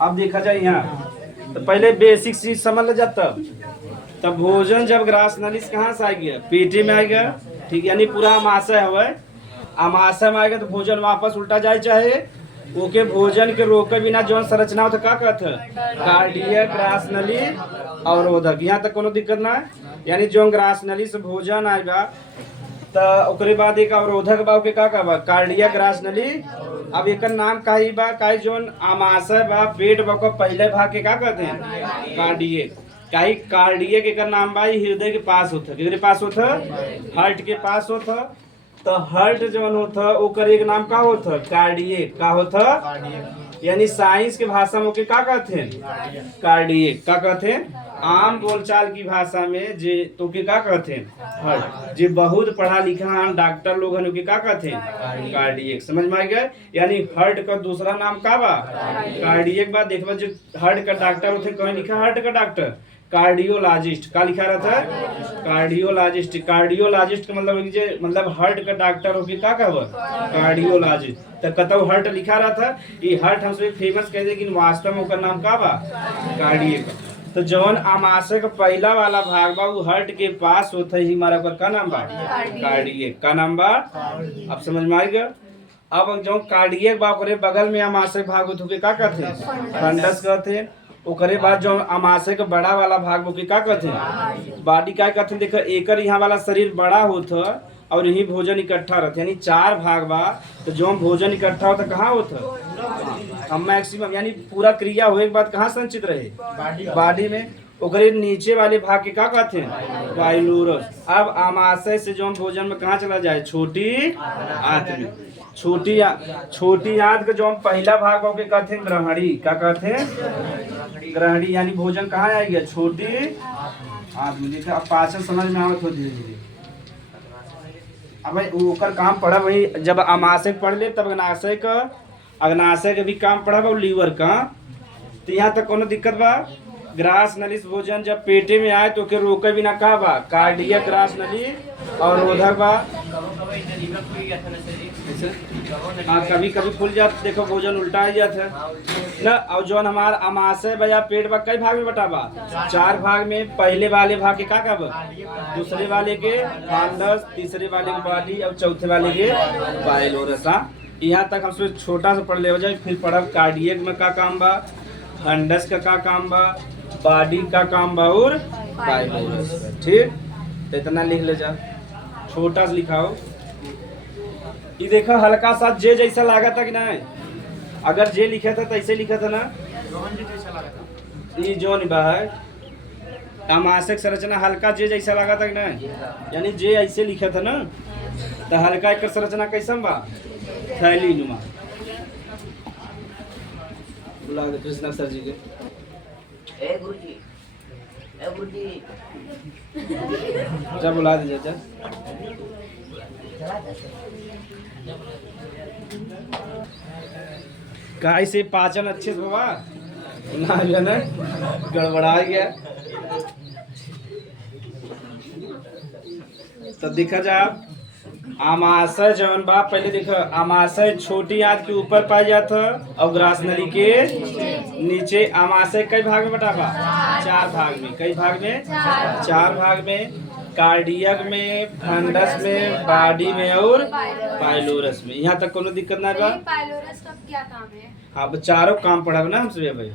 अब देखा जाए यहाँ तो पहले बेसिक चीज समझ ले जाता। तब भोजन जब ग्रास नली से कहाँ से आ गया? पेटे में आ गया, ठीक। यानी पूरा आमाशय हुआ। आमाशय में आएगा तो भोजन वापस उल्टा जाए चाहे ओके भोजन के रोके बिना जौन संरचना होता का कहते कार्डियक ग्रास नली अवरोधक। यहाँ तक कोनो दिक्कत ना है। यानी जो ग्रास नली से भोजन आएगा तो ओकरे बाद एक अवरोधक बा के का कहबा कार्डियक ग्रास नली। अब एक नाम काई बा काई जोन आमाशय बा पेट बा को पहले भाग के का कहते हैं कार्डियक। काई कार्डियक एक नाम बा हृदय के पास होता है, पास होता हार्ट के पास होता। तो हार्ट जोन होता ओकर एक नाम का होता कार्डियक का होता। यानी साइंस के भाषा में ओके का कहते हैं कार्डियक का कहते हैं। आम बोलचाल की भाषा में जे तो के का कहते हैं हार्ट। जे बहुत पढ़ा लिखा डॉक्टर लोग हैं के का कहते हैं कार्डियक। समझ में आ गया। यानी हार्ट का दूसरा नाम का बा कार्डियक बा। देखबा जो हार्ट का डॉक्टर होते कहीं लिखा हार्ट का डॉक्टर कार्डियोलॉजिस्ट का लिखा रहता है कार्डियोलॉजिस्ट। कार्डियोलॉजिस्ट का मतलब हार्ट का डॉक्टर हो का कहब कार्डियोलॉजिस्ट। तो कतौ हार्ट लिखा रहता है ये हार्ट हमसे फेमस कह दे लेकिन वास्तव में ओकर नाम का बा कार्डियक। तो जौन आमाशय का पहला वाला भाग बा वो हार्ट के पास होता ही हमारा ओकर का नाम बा कार्डियक का नाम बा। अब समझ में आ गया। अब जो कार्डियक बा ओकरे बगल में आमाशय भाग होता के का कहते हैं फंडस कहते हैं। ओकरे बाद जो आमाशय का बड़ा वाला भाग वो का कहते हैं बॉडी का कहते हैं। देखो एकर यहाँ वाला शरीर बड़ा होता और यही भोजन इकट्ठा रहता। यानी 4 भाग बा। तो जो भोजन इकट्ठा होता कहाँ होता हम मैक्सिमम यानी पूरा क्रिया होने के बाद कहाँ संचित रहे बॉडी में। ओकरे नीचे वाले भाग के का कहते हैं पाइलोरस। अब आमाशय से जो भोजन में कहाँ चला जाए छोटी आंत में। छोटी आंत का जो पहला भाग होके कहते हैं ग्रहणी क्या कहते हैं ग्रहणी। यानी भोजन कहाँ आएगा छोटी आंत में। देखा अब पाचन समझ में आवत हो धीरे धीरे। अब ओकर काम पड़ा वही जब आमाशय पढ़ ले तब अग्नाशय का भी काम पड़ा बा लीवर का। तो यहाँ तक कोनो दिक्कत बा। ग्रास नली से भोजन जब पेटे में आए तो के रोके बिना का बा कार्डियक ग्रास नली और रोधक बा। हाँ कभी कभी फूल जाता देखो भोजन उल्टा ही जाता है ना। और जो हमारा आमाशय बा पेट बा कई भाग में बटा बा 4 भाग में। पहले वाले भाग के का बा दूसरे वाले के फांडस तीसरे वाले के बॉडी और चौथे वाले के पाइलोरस। यहाँ तक हम छोटा सा पढ़ ले जाए फिर पढ़ब कार्डियक में का काम बा फंडस का काम बा बॉडी का काम बा और पाइलोरस। ठीक तो इतना लिख ले जा छोटा सा लिखाओ। ये देखो हल्का सा जे जैसा लगा था कि नहीं। अगर जे लिखा था तो ऐसे लिखा था ना ये जो निभा है आमाशय संरचना हल्का जे जैसा लगा था कि नहीं। यानी जे ऐसे लिखा था ना तो हल्का एक संरचना कैसा बा थैली नुमा। बुला दे कृष्णा सर जी के ए गुरुजी जा बुला दीजिए जा। काय से पाचन अच्छे से बाबा ना जो ना गड़बड़ा गया। तो देखा जा आमाशय जवन बा पहले देखो आमाशय छोटी आंत के ऊपर पाया जाता और ग्रास नली के नीचे। आमाशय कई भाग में बटा बा 4 भाग में। कई भाग में 4 भाग में। कार्डियक में फंडस में बॉडी में और पाइलोरस में। यहाँ तक कोनो दिक्कत ना बा। पाइलोरस का क्या काम है। हाँ चारों काम पढ़ा ना हमसे भाई।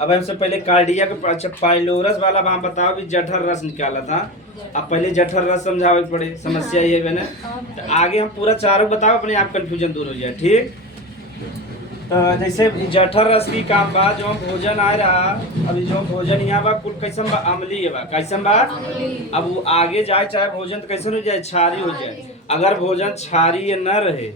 अब हमसे पहले कार्डियक अच्छा पाइलोरस वाला हम बताओ भी जठर रस निकाला था। अब पहले जठर रस समझावे पड़े समस्या ये है ना। तो आगे हम पूरा चारों बताओ अपने आप कंफ्यूजन दूर हो जाए। ठीक तो जैसे जठर रस की काम बा जो भोजन आ रहा अभी जो भोजन यहाँ बा कुल कैसन बा अम्लीय बा कैसन बा। अब वो आगे जाए चाहे भोजन तो कैसे हो जाए क्षारी हो जाए। अगर भोजन क्षारीय न रहे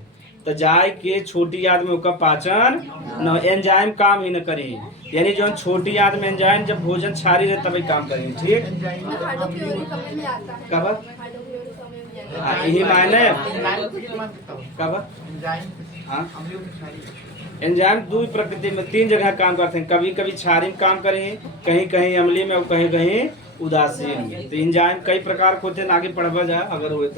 तो जाए के छोटी आंत में उसका पाचन न एंजाइम काम ही न करे। यानी जो छोटी आंत में एंजाइम जब भोजन क्षारी रहे तभी काम करेंगे। ठीक कब यही मायने कब हाँ एंजाइम 2 प्रकृति में 3 जगह काम करते हैं। कभी कभी क्षारी में काम करें कहीं कहीं अम्लीय में और कहीं कहीं उदासीन में। तो एंजाइम कई प्रकार के होते हैं आगे पढ़वा जा अगर हुए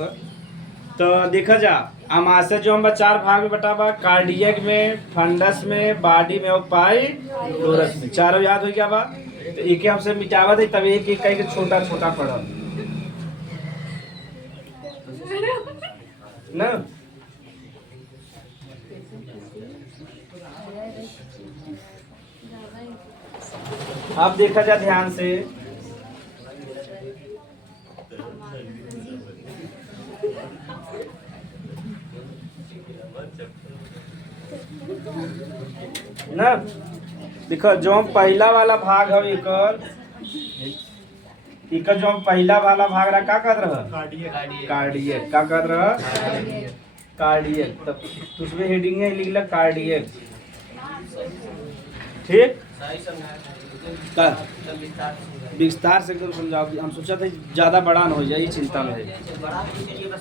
तो देखा जा। आमाशय जो हम 4 भाग में बटा बा कार्डियक में फंडस में बॉडी में और पाइलोरस में। चारों याद हो गया बा। तो एक हमसे मिटावा दे तब एक एक कहीं छोटा छोटा पढ़ा ना। अब देखा जाए ध्यान से, ना देखो जो पहला वाला भाग है इकर जो पहला वाला भाग रहा का कर रहा कार्डियक का कर रहा कार्डियक, तब उसमें हेडिंग है लिख ला कार्डियक, ठीक। विस्तार से एकदम समझाओ, हम सोचा था ज्यादा बड़ा ना हो जाए, ये चिंता में है।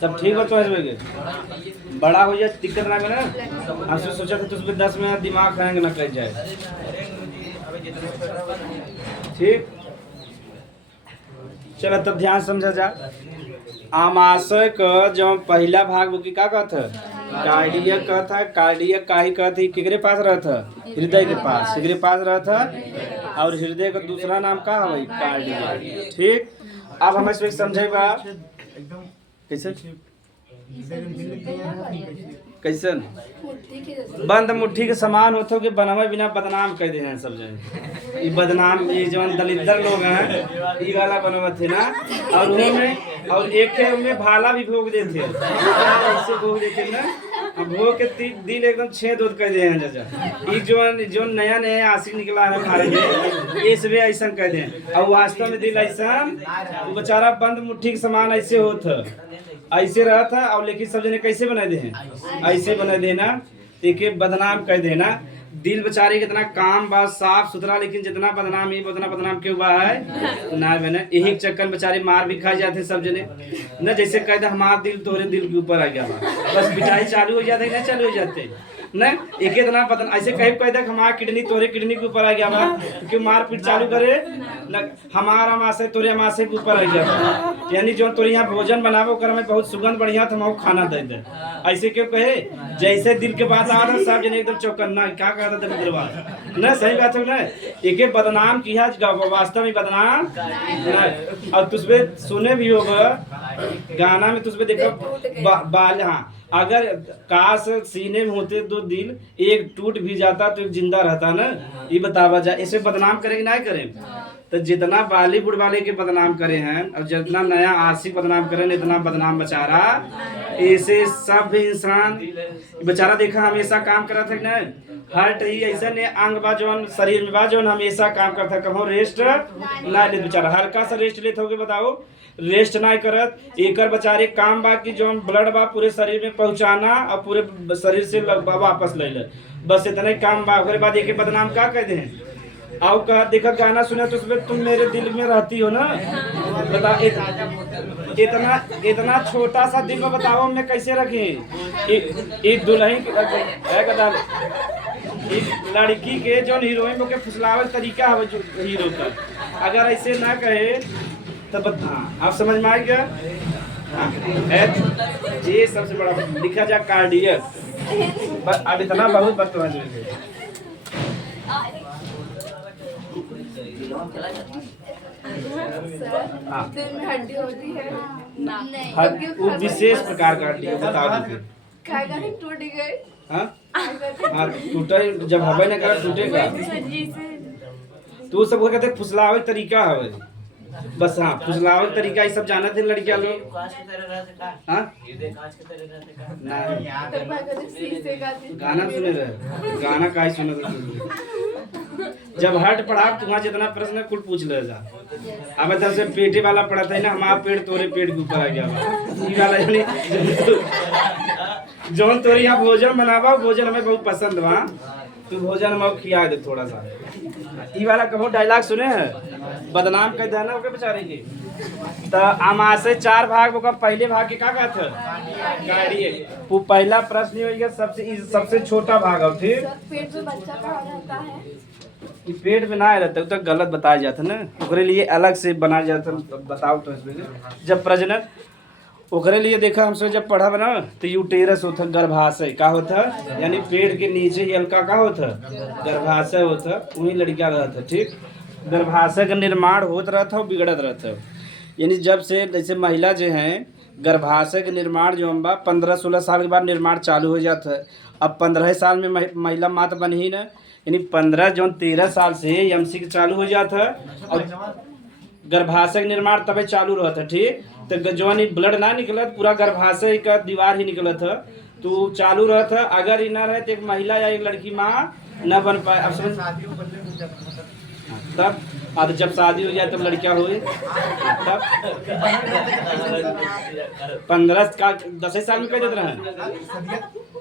तब ठीक हो तो ऐसे बड़ा हो जाए दिक्कत ना करे ना, हमसे सोचा था तुझमें 10 मिनट दिमाग हैंग ना कर जाए, ठीक। चलो तब ध्यान समझा जा। आमाशय का जो पहला भाग वो की का कहता है कार्डियक कहता है, कार्डियक का ही कहते ही केकरे पास रहता हृदय के पास, केकरे पास रहता, और हृदय का दूसरा नाम का है भाई कार्डियक, ठीक। अब हम इसमें समझेगा कैसे कैसन बंद मुट्ठी के समान होते कि बनवे बिना बदनाम कर दे हैं सब जन, ये बदनाम ये जो दलितर लोग हैं ये वाला बनवत थे ना, और उनमें और एक में भाला भी भोग देते ऐसे भोग देते ना, भोग के दिल एकदम छेद उद कर दे हैं चाचा। ये जो नया नया आशिक निकला है हमारे लिए इस वे ऐसा कह दे, और वास्तव में दिल ऐसा वो बेचारा बंद मुट्ठी के समान ऐसे होता ऐसे रहा था, और लेकिन सब जने कैसे बना दे हैं ऐसे बना देना, एक बदनाम कर देना। दिल बेचारे कितना काम बा साफ सुथरा, लेकिन जितना बदनाम ही उतना बदनाम क्यों हुआ है ना बने, यही चक्कर बेचारे मार भी खाए जाते सब जने न, जैसे कह दे हमारा दिल तोरे दिल के ऊपर आ गया बस पिटाई चालू हो जाते ना, चालू हो जाते न, एक इतना पता ऐसे कह दे हमारा किडनी तोरे किडनी के ऊपर आ गया बा, क्योंकि मार पीट चालू करे न, हमारा अमाशय तोरे अमाशय के ऊपर आ गया बा, यानी जो तोरे यहाँ भोजन बनावो कर में बहुत सुगंध बढ़िया था, हम खाना दे दे ऐसे क्यों कहे, जैसे दिल के बात आ रहा सब जने एकदम चौकन्ना क्या कहता था दिल बात न, सही बात है ना, एक बदनाम किया वास्तव में बदनाम न, और तुझे सुने भी होगा गाना में तुझे देखो बाल, हाँ अगर काश सीने में होते दो दिल एक टूट भी जाता तो एक जिंदा रहता ना, ये बतावा जाए इसे बदनाम करेंगे ना करें, तो जितना बॉलीवुड वाले के बदनाम करे हैं और जितना नया आशिक बदनाम करे इतना बदनाम बेचारा, ऐसे सब इंसान बेचारा देखा हमेशा काम करा था ना, हर्ट ही ऐसा ने अंग बा जौन शरीर में बा जौन हमेशा काम करता, कहो रेस्ट ना ले बेचारा, हल्का सा रेस्ट लेते होगे बताओ, रेस्ट ना करत एकर बेचारे काम बा कि जौन ब्लड बा पूरे शरीर में पहुंचाना और पूरे शरीर से वापस ले ले, बस इतना ही काम बा। उसके बाद एक बदनाम क्या कहते हैं, आओ कहा देखा गाना सुना तो उसमें तुम मेरे दिल में रहती हो ना, बता इतना इतना छोटा सा दिल में बताओ मैं कैसे रखें, एक दुल्हन एक लड़की के जो हीरोइन के फुसलावे तरीका है जो हीरो का, अगर ऐसे ना कहे तब आप समझ में आ गया। ये सबसे बड़ा लिखा जा कार्डियक, अब इतना बहुत बदतमीज है। दिल में हड्डी होती है ना, वो विशेष प्रकार का हड्डी बता दीजिए, खाएगा नहीं टूट गए, हाँ टूटा जब हवा न करा टूटेगा, तो सब कहते फुसलावे तरीका है बस, हाँ फुसलावे तरीका ये सब जाना थे लड़कियां लोग, हाँ गाना सुने रहे, गाना का सुने रहे, जब हट पड़ा तुम्हारा जितना प्रश्न कुल पूछ ले जा, अब तब से पेटे वाला पड़ा था ना, हमारा पेट तोरे पेट के ऊपर आ गया ये वाला, यानी जौन तोरे यहाँ भोजन बनावा भोजन हमें बहुत पसंद बा, तू भोजन हमें खिया दे थोड़ा सा, ये वाला कहो डायलॉग सुने हैं बदनाम कर देना ओके बेचारे के। तो आमाशय 4 भाग होगा, पहले भाग के क्या कहते हैं कार्डियक, वो पहला प्रश्न हो गया सबसे छोटा भाग है, फिर पेट में बच्चा कहाँ रहता है, पेट में ना रहता तो गलत बताया जाता ना, ओकरे लिए अलग से बनाया जाता, बताओ तो इसमें जब प्रजनन ओकरे लिए देखा हमसे जब पढ़ा बना तो यूटेरस होता गर्भाशय का होता, यानी पेट के नीचे ही हल्का का होता गर्भाशय होता, वही लड़कियां रहता, ठीक। गर्भाशय का निर्माण होता रहता और बिगड़त रहता, यानी जब से जैसे महिला जो हैं गर्भाशय के निर्माण जो हम 15-16 साल के बाद निर्माण चालू हो जाता है, अब 15 साल में महिला माता बन ही न, यानी 15 जो 13 साल से एमसी के चालू हो जाता है और गर्भाशय का निर्माण तबे चालू रहता है। ठीक, तो जवन ब्लड ना निकलत पूरा गर्भाशय का दीवार ही निकलत है तो चालू रहता है। अगर ही ना रहे तो एक महिला या एक लड़की माँ न बन पाए। अब समझ तब अब जब शादी हो जाए तब लड़कियां हुई तब 15 का 10 साल में कह देते रहे।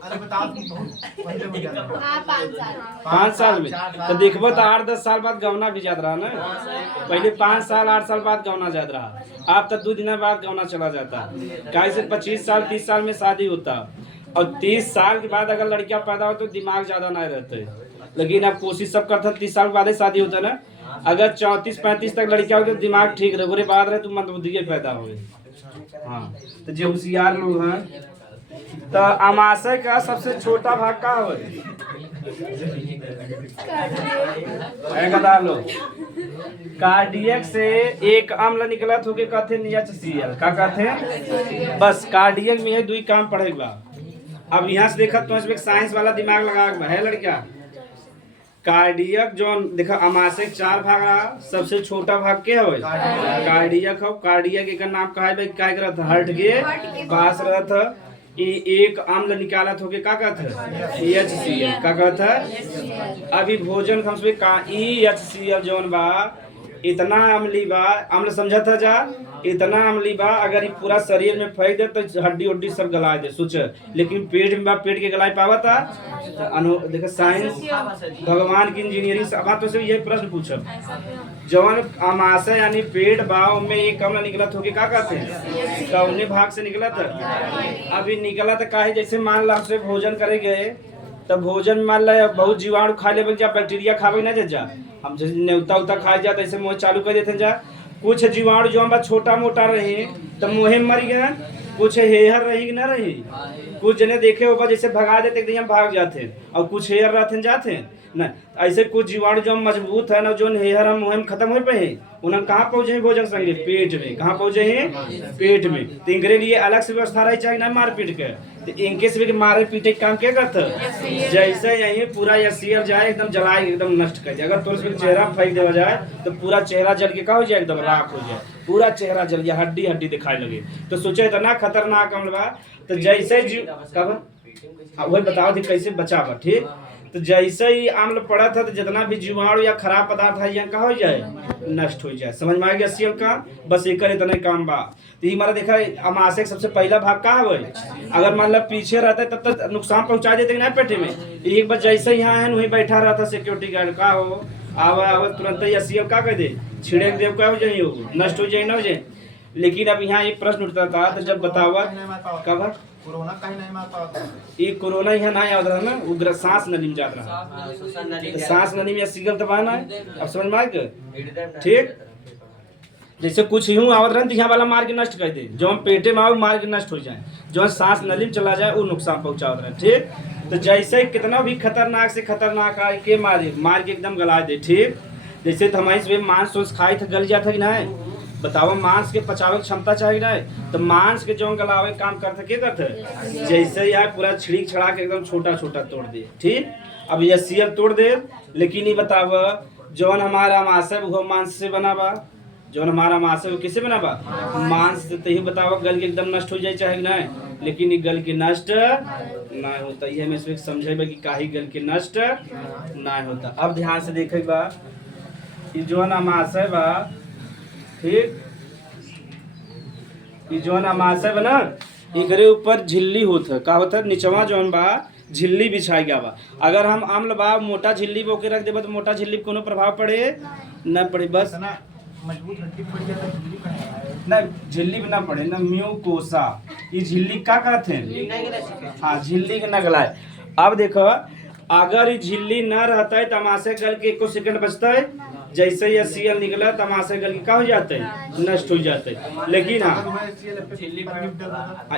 अरे बताओ बहुत पहले हो जाता है। हाँ 5 साल 5 साल में तो देखबो तो 8-10 साल बाद गौना भी जात रहा ना। पहले 5 साल 8 साल बाद गौना जात रहा, अब तो 2 दिन बाद गौना चला जाता। कैसे 25 साल 30 साल में शादी होता और 30 साल के बाद अगर लड़कियां पैदा हो तो दिमाग ज्यादा नहीं रहते। लेकिन अब कोशिश सब करते 30 साल के बाद ही शादी होता ना। अगर 34-35 तक लड़कियां हो तो दिमाग ठीक रहे, बुरे बाद रहे तो मंदबुद्धि पैदा हो। हाँ, तो जो होशियार लोग हैं तो अमाशय का सबसे छोटा भाग का हो लो कार्डियक से एक अम्ल निकलत होके कहते NaCl का कहते। बस कार्डियक में है 2 काम पढ़ेगा। अब यहाँ से देखा तो इसमें साइंस वाला दिमाग लगा है लड़किया। कार्डियक जो देखा अमाशय 4 भाग रहा, सबसे छोटा भाग क्या है कार्डियक हो। कार्डियक एक नाम कहा है भाई क्या करत हार्ट के पास रहत एक अम्ल निकालत होके का कहत HCl का कहत। अभी भोजन हम सब का HCl जौन बा इतना अम्ली बा, अम्ल समझत है जा इतना अम्ली बा अगर ये पूरा शरीर में फेंक दे तो हड्डी उड्डी सब गला दे सोच। लेकिन पेट में बा, पेट के गलाए पावा था तो देखो साइंस भगवान की इंजीनियरिंग सब तो ये प्रश्न पूछब जवन अमाशय यानी पेट बाव में एक अम्ल निकलत होके का कहते हैं कौने भाग से निकलत है। अभी निकलत का है जैसे मान ला हमसे भोजन करे गए तब भोजन में मान ला बहुत जीवाणु खा ले जा बैक्टीरिया खावे ना जा हम जैसे न्योता उता खा जा ऐसे मुँह चालू कर देते जा। कुछ जीवाणु जो हम छोटा मोटा रहे तो मुँह मर गए, कुछ हेहर रही ना रही, कुछ जने देखे ऊपर जैसे भगा देते एकदम भाग जाते और कुछ हेयर रहते जाते ना। ऐसे कुछ जीवाणु जो मजबूत है ना जो हेहर हम मुँह में खत्म हो पे उन्हें कहाँ पहुँचे भोजन संगे पेट में। कहाँ पहुँचे हैं पेट में। तो इनके लिए अलग से व्यवस्था रही चाहिए ना मार पीट के। तो इनके से भी मारे पीटे काम क्या करता जैसे यही पूरा HCl जाए एकदम जलाए एकदम नष्ट कर जाए। अगर तो उसमें चेहरा फेंक देवा जाए तो पूरा चेहरा जल के का हो जाए एकदम राख हो जाए, पूरा चेहरा जल जाए, हड्डी हड्डी दिखाई लगे। तो सोचे इतना खतरनाक अम्ल बा। तो जैसे कब वही बताओ थी कैसे बचावा। ठीक, तो जैसे ही अम्ल पड़ा था तो जितना भी जीवाणु या खराब पदार्थ है यहाँ का हो जाए नष्ट हो जाए। समझ में आ गया HCl का बस एक इतने काम बा। तो हमारा देखा अमाशय का सबसे पहला भाग का है। अगर मान लो पीछे रहता है तब तक नुकसान पहुंचा देते ना पेटे में। एक बार जैसे यहाँ है वहीं बैठा रहता सिक्योरिटी गार्ड का हो आवा तुरंत ही HCl का कह दे छिड़े देव का हो जाए नष्ट हो जाए ना हो जाए। लेकिन अब यहाँ एक प्रश्न उठता था तो जब बतावा कब कोरोना कहीं नहीं मार पाता ये कोरोना यहाँ ना याद रहा ना उग्र सांस नली में जात रहा तो सांस नली में HCl तो बहाना है। अब समझ में आ गया। ठीक, जैसे कुछ यूं आवत रहे तो यहाँ वाला मार के नष्ट कर दे जो हम पेटे में आओ मार के नष्ट हो जाए, जो सांस नली में चला जाए वो नुकसान पहुंचावत रहे। ठीक, तो जैसे कितना भी खतरनाक से खतरनाक आए के मार के एकदम गला दे। ठीक, जैसे तो हमारी मांस खाई तो गल जाता कि ना बताओ मांस के पचावे की क्षमता चाहिए ना तो मांस के जो गलावे काम करते क्या करते जैसे यार पूरा छिड़क छड़ा के एकदम छोटा छोटा तोड़ दे। ठीक, अब HCl तोड़ दे लेकिन ये बताव जौन हमारा अमाशय वो मांस से बना बा, जौन हमारा अमाशय वो किससे बना बा मांस से। तो ही बताओ गल के एकदम नष्ट हो जाए चाहे ना, लेकिन ये गल के नष्ट ना होता। ये हमें इसमें समझे कि काहे गल के नष्ट ना होता। अब ध्यान से देखे बा जौन अमाशय बा। ठीक, जौन अमाशय बना एकरे ऊपर झिल्ली होता का होता निचवा जौन बा झिल्ली बिछाई गया बा। अगर हम अम्ल बा मोटा झिल्ली बोके रख देबा तो मोटा झिल्ली कोनो प्रभाव पड़े न पड़े। बस ना मजबूत हड्डी पड़ जाता झिल्ली कहीं ना झिल्ली भी ना पड़े ना म्यूकोसा ये झिल्ली का कहते हैं। हाँ झिल्ली के न गलाए। अब देखो अगर ये झिल्ली न रहता है तो अमाशय गल के 1 सेकंड बचता है। जैसे ही HCl निकला तो अमाशय गल के का हो जाता है नष्ट हो जाता है। लेकिन हाँ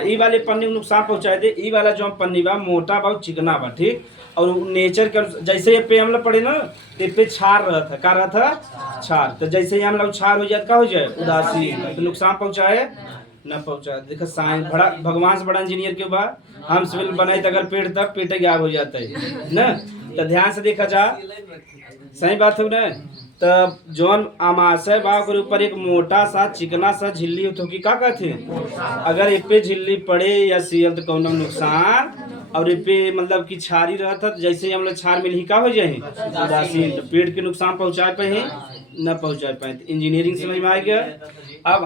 ये वाले पन्नी को नुकसान पहुंचाए थे। ये वाला जो पन्नी बा मोटा बा चिकना बा। ठीक, और नेचर के जैसे ये पे अम्ल पड़े ना तो पे छार रहा था का रहा था छार। तो जैसे ही अम्ल छार हो जाए का हो जाए उदासीन तो नुकसान पहुंचाए न पहुंचा। देखो साइंस बड़ा भगवान से बड़ा इंजीनियर के बा, हम सिविल बनाए तो अगर पेट तक पेटे के आग हो जाता है ना। तो ध्यान से देखा जा, सही बात हो ना। तब जौन आमाशय बा ओकर ऊपर एक मोटा सा चिकना सा झिल्ली होतो की का कहते, अगर इस पे झिल्ली पड़े या सील तो कौनो नुकसान, और इस पे मतलब कि छारी रहता तो जैसे ही हम लोग छार में का हो जाए उदासीन, तो पेट के नुकसान पहुंचा पे ही न पहुंचा पाए। तो इंजीनियरिंग समझ में आ गया। अब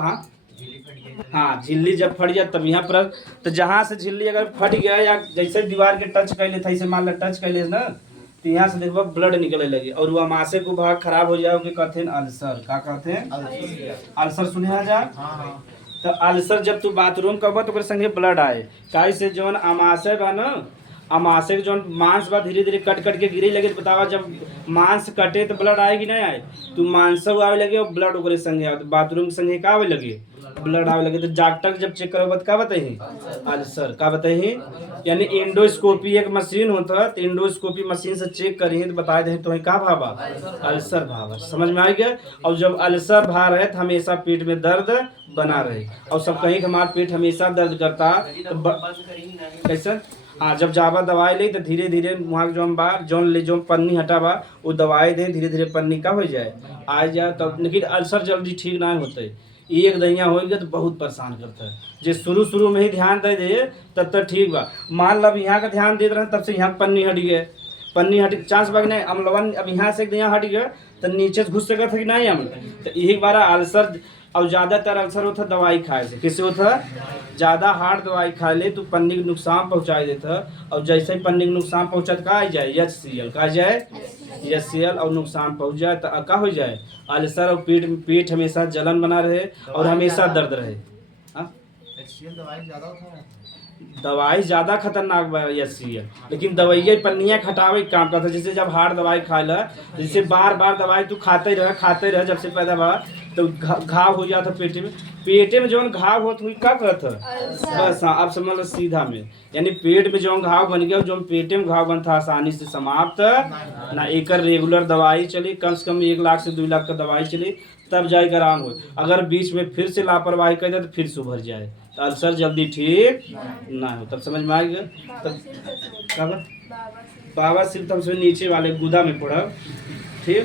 हाँ झिल्ली जब फट जाए तब यहाँ पर, तो जहाँ से झिल्ली अगर फट गया या जैसे दीवार के टच कर लेता ऐसे मान लो टच कर ले ना, तो यहाँ से देखो ब्लड निकलने लगे और वो अमाशय को भाग खराब हो जाए, कहते हैं अल्सर। का कहते हैं अल्सर, सुने जा। तो अल्सर जब तू बाथरूम करबो तो संगे ब्लड आए, काहे से जौन अमाशय बा ना, अमाशय के जौन मांस बा धीरे धीरे कट कट के गिरे लगे। तो बतावा जब मांस कटे तो ब्लड आए कि नहीं आए, तो मांस आवे लगे और ब्लड ओकरे संगे आवे। तो बाथरूम के संगे का आवे लगे, ब्लड आवे लगे। तो डॉक्टर जब चेक करबो तो का बताही अल्सर। का बताही यानी एंडोस्कोपी एक मशीन होता है, तो एंडोस्कोपी मशीन से चेक करिए तो बता दे तो का भावा अल्सर भावा। समझ में आ गया। और जब अल्सर भा रहे तो हमेशा पेट में दर्द बना रहे, और सब कहीं हमारा पेट हमेशा दर्द करता तो कैसे। हाँ जब जावा दवाई ले तो धीरे धीरे वहाँ जो बा जौन ले जो पन्नी हटा बा वो दवाई दे, धीरे धीरे पन्नी का हो जाए आ जाए तब। लेकिन अल्सर जल्दी ठीक ना होते, एक दहिया हो गया तो बहुत परेशान करता है। जो शुरू में ही ध्यान दे दे तब तक ठीक बा। मान लो अब यहाँ का ध्यान दे रहे तब से यहाँ पन्नी हट गए, पन्नी हट चांस बाग नहीं अम्लवन, अब यहाँ से यहाँ हट गया तो नीचे से घुस सका था कि नहीं अम्ल। तो यही बार अल्सर, और ज़्यादातर अल्सर होता दवाई खाए से। किससे होता ज़्यादा हार्ड दवाई खा ले तो पन्नी को नुकसान पहुँचा देता, और जैसे ही पन्नी को नुकसान पहुँचा तो का आ जाए HCl, का जाए HCl, और नुकसान पहुँच जाए तो का हो जाए अल्सर। और पेट हमेशा जलन बना रहे और हमेशा दर्द रहे। दवाई ज़्यादा खतरनाक बा HCl, लेकिन दवाइया पन्नियाँ हटावे काम करता। जैसे जब हार्ड दवाई खा ला, जैसे बार बार दवाई तू खाते रह जब से पैदा बा तो घाव हो जाता पेटे में जौन घाव होता हुई का करता बस। हाँ अब समझ लो सीधा में, यानी पेट में जौन घाव बन गया जो पेटे में घाव बनता आसानी से समाप्त ना। एक रेगुलर दवाई चली, कम से कम 1 लाख से 2 लाख का दवाई चली तब जाएगा आराम हो। अगर बीच में फिर से लापरवाही कर दे तो फिर से उभर जाए, तो अल्सर जल्दी ठीक ना हो। तब समझ में आ गया। तब बाबा सिर्फ तब से नीचे वाले गुदा में पड़ा ठीक।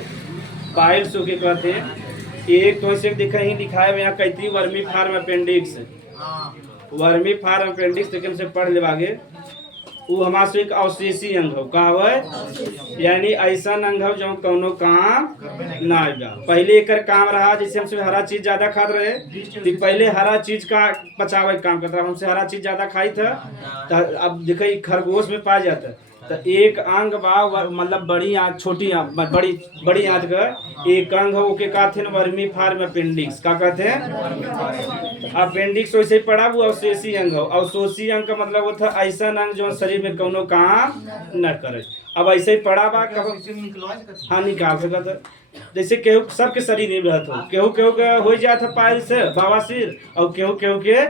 पाइल्स हो के कहते हैं एक तो ऐसे देखा ही दिखाया यहाँ कहती vermiform appendix, vermiform appendix लेकिन से पढ़ ले आगे। वो हमारा से एक अवशेषी अंग हो का है, यानी ऐसा अंग हो जो कौनो काम ना आएगा। पहले एक काम रहा जैसे हमसे हरा चीज ज्यादा खाते रहे तो पहले हरा चीज का पचावे काम करता रहा, हमसे हरा चीज ज्यादा खाई था। तो अब देखो खरगोश में पाया जाता है। तो एक अंग बा मतलब बड़ी आंत छोटी आंत बड़ी आंत का एक अंग हो के कहते हैं वर्मी फार्म अपेंडिक्स। का कहते हैं अपेंडिक्स वैसे ही पड़ा वो अवशेषी अंग हो। अवशेषी अंग का मतलब होता है ऐसा अंग जो शरीर में कोनो काम न करे। अब ऐसे ही पड़ा बा हाँ निकाल सकता। जैसे केहू सबके शरीर में रहता हो, केहू के हो जाता पायल से बवासीर, और केहू के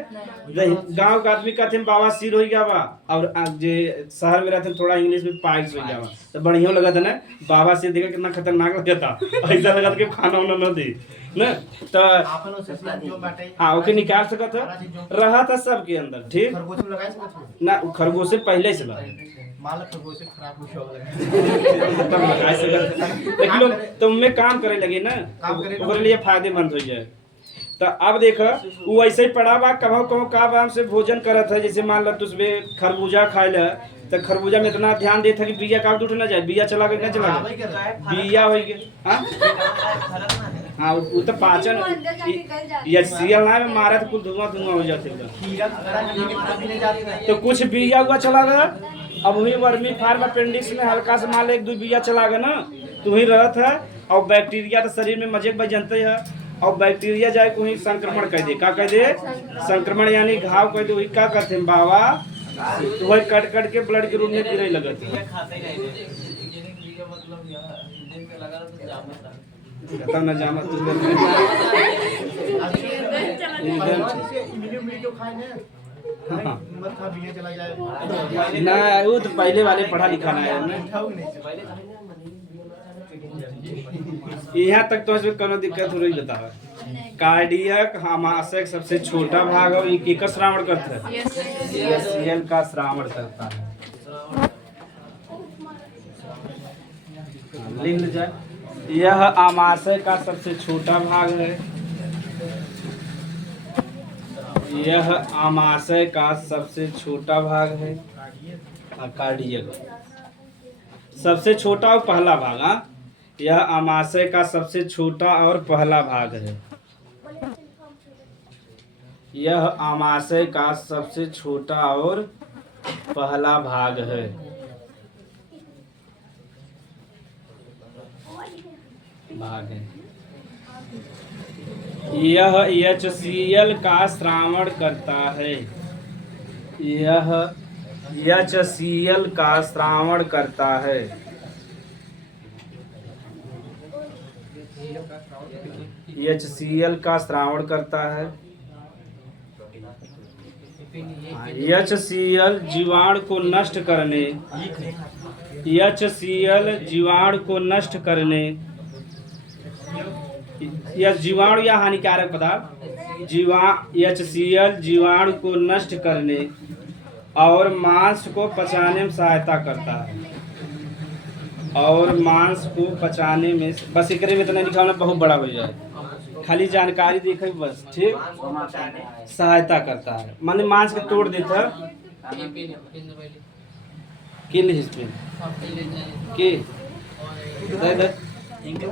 गांव का आदमी कहते हैं बवासीर हो गया बा, और जो शहर में रहते थोड़ा इंग्लिश में पाइल्स हो गया बा। तो बढ़िया लगा था ना बवासीर, देखा कितना खतरनाक लगा था। ऐसा लगा था कि खाना वाना न दे ना। तो हाँ ओके निकाल सका था, रहा था सबके अंदर ठीक ना। खरगोश से पहले से लेकिन तुम में काम करे लगे ना ओकरे लिए फायदेमंद हो जाए। तो अब देखो वो ऐसे ही पड़ा बा कहो का बा हमसे भोजन करत है। जैसे मान लो तुझे खरबूजा खाए ला तो खरबूजा में इतना ध्यान देता कि बिया काट उठ ना जाए, बिया चला के चला बिया हो गया। हाँ वो तो पाचन HCl ना में मारा तो कुछ धुआं हो जाते। तो कुछ बिया हुआ चला गया। अब वही वर्मी फार्म अपेंडिक्स में हल्का से मान 1-2 बिया चला गया ना तो वही रहता है। और बैक्टीरिया तो शरीर में मजे बजनते है, और बैक्टीरिया जाए को ही संक्रमण कह दे। का कह दे संक्रमण यानी घाव कह दे। वही का कहते हैं बाबा तो वही कट के ब्लड के रूप में गिरे लगते हैं। न जामा ना वो तो पहले वाले पढ़ा लिखा ना है। यहाँ तक तो इसमें कोनो दिक्कत हो रही बतावा। कार्डियक आमाशय का सबसे छोटा भाग है, ये केकर श्रावण करता है? ये सीएल का श्रावण करता है। लिख जाए, यह आमाशय का सबसे छोटा भाग है। यह आमाशय का सबसे छोटा भाग है। कार्डियक सबसे छोटा और पहला भाग। हाँ, यह आमाशय का सबसे छोटा और पहला भाग है। यह आमाशय का सबसे छोटा और पहला भाग है। यह HCl का श्रावण करता है। यह HCl का श्रावण करता है। HCl का श्रावण करता है। HCl जीवाणु को नष्ट करने, HCl जीवाणु को नष्ट करने, यह जीवाणु या हानिकारक पदार्थ HCl जीवाणु को नष्ट करने और मांस को पचाने में सहायता करता है। और मांस को पचाने में, बस एकरे में इतना लिखा होना बहुत बड़ा हो जाए, खाली जानकारी देखे बस, ठीक। सहायता करता है माने मांस के तोड़ देता है। किल हिस्से के इधर इनका